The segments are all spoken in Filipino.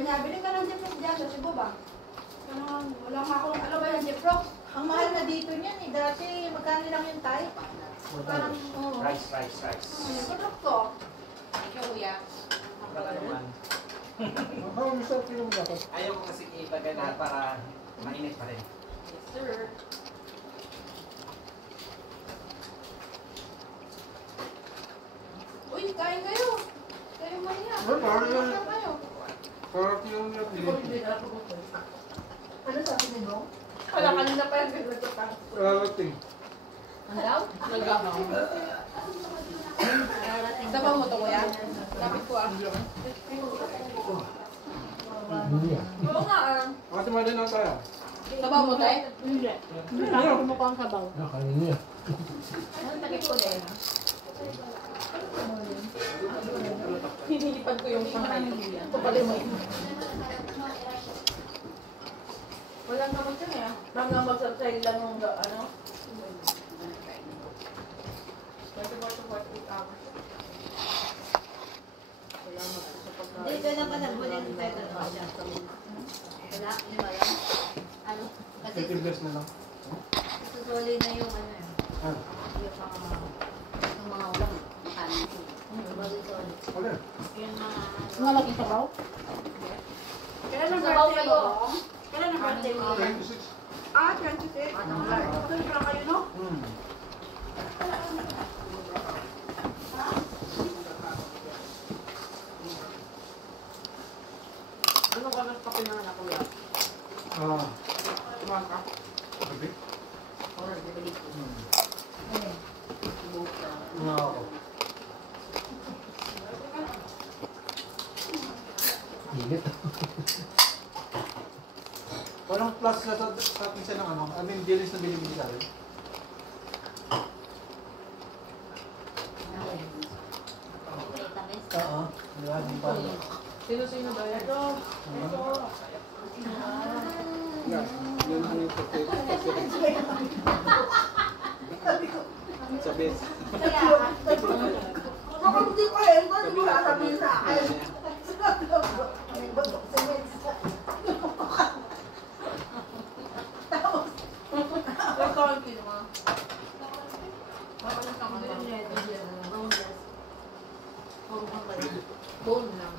Sabi niya, bilhin ka ng Jeep dyan sa Cebu ba? Wala nga akong, ano ba yung Jeep Rock? Ang mahal na dito niyan eh. Dati, magkano lang yung Thai? Parang, oo. Rice. Tulog ko. Ikaw, kuya. Baka naman. Ayaw ko kasi ilagay na para mainit pa rin. Yes, sir. Uy, kain kayo. Kayo maya. Parang Kayo. Parang yung Ano sabi ni Dong? Wala kanina pa yung bigla ko pa. Parating. Ano daw? Nagagawa. Sabaw mo to, kuya? Lapit ko ah. Oo nga ah. Kasi mali na tayo. Sabaw mo tayo? Hindi. Ayaw. Kumukuha ang sabaw. Kanina. Ano takip ko din? Hinilipad ko yung pangay. Kapalin mo yun. Walang gamot yun eh. Bang gamot sa side lang yung ano. 24 to 48 hours. Wala mag-ano sa pagkain. Dito naman nagbunin ng title ko siya. Wala, lima lang. Ano? Kasi Titiglas na lang. susuli na yung ano eh. Yung mga ulam. Makanin ko. Balik-ulit. Wala. Yung mga... Nga lagi sabaw? Kailan ang Sabaw birthday kayo. mo? Kailan ang birthday mo? 26. Ah, 26. Tuloy pa lang kayo, no? Ano ka nang kapinangan na kuya? Tumahan ka? Gabi? Or, bibili ko. Nga ako. Init. Parang plus na sa atin siya ng ano, I mean, dilis na binibili sa akin. Oo. Yan, yung parang. Sino-sino ba yan? Ito. Yan, yun ang yung potato. Sabi. Baka hindi ko eh. Ba't mo sasabihin sa akin?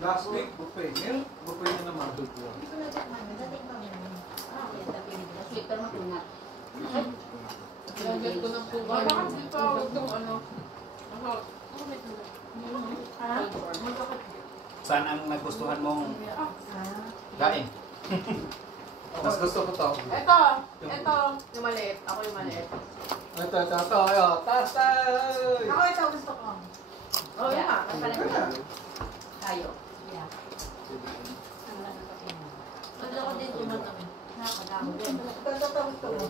Last week, buffet. Ngayon, buffet na naman. Sweet pero matungat. Lagyan ko ng tuba. Bakit di pa itong ano? Saan ang nagustuhan mong daing? Mas gusto ko to. Ito. Yung maliit. Ako yung maliit. Ito. Tatay! Ako ito gusto ko. Oh, yun nga. Tayo. Ano ko din tumatang. Nakakadamo din. Ito gusto ko.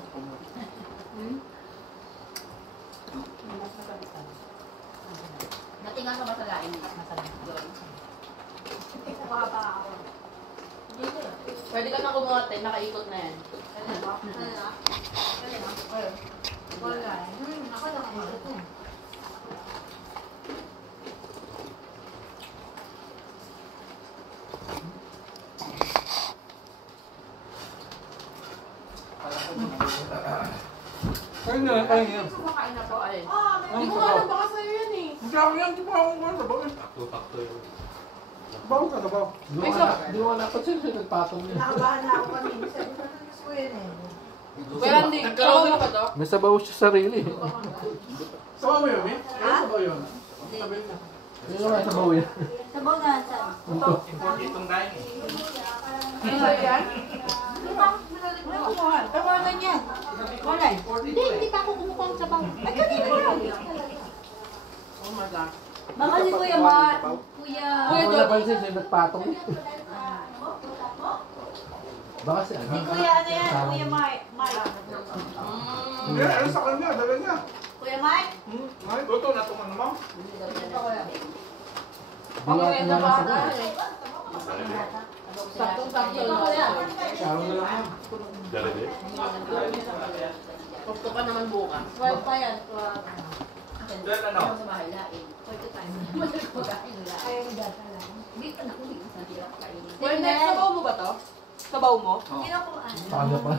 Natingan ka ba sa laing? Doon. Kuha pa ako. Pwede ka na kumuha tayo, nakaikot na yan. Ano ba? Wala eh. Ako nakakita eh. Kain na, kain yan. Kumakain na po. Alin? Ang Hindi ko sabaw. alam baka sa'yo yan eh. Hindi ako yan, di ba ako nga sabaw eh. Takto yun. Sabaw ka, sabaw. Di mo napansin siya nagpatong niya. Nakabahan na ako kanina. Sabi ko na gusto ko yun eh. Pero hindi. Sabaw na ba to? May sabaw siya sarili. Sabaw mo yun, eh? Kaya sabaw yun. Sabi mo. Hindi naman sabaw yan. Sabaw na saan? Import itong daing. Ano sa'yo yan? Tawagan yan. Walay. Hindi pa ako kumukuha ng sabaw. Ay, kanina ko lang. Oh my God. Baka si Kuya Mar. Kuya. Di mo napansin siya nagpatong. Baka si ano? Si Kuya ano yan? Kuya Mike. Hindi, ano sa kanya, dala niya. Kuya Mike? Ay, ito, natungan naman. Pang-renda ba sabaw. agad eh? Saktong-sakto lang. Parang na lang yan. Tukto ka naman bukas. 12 pa yan. Doon ano? Sa bahay laing. Ay, data lang. Hindi pa na kulit. Sa hirap kainin. Well, next sabaw Sabaw mo? Oo. Hindi na kumaan. Paano pa?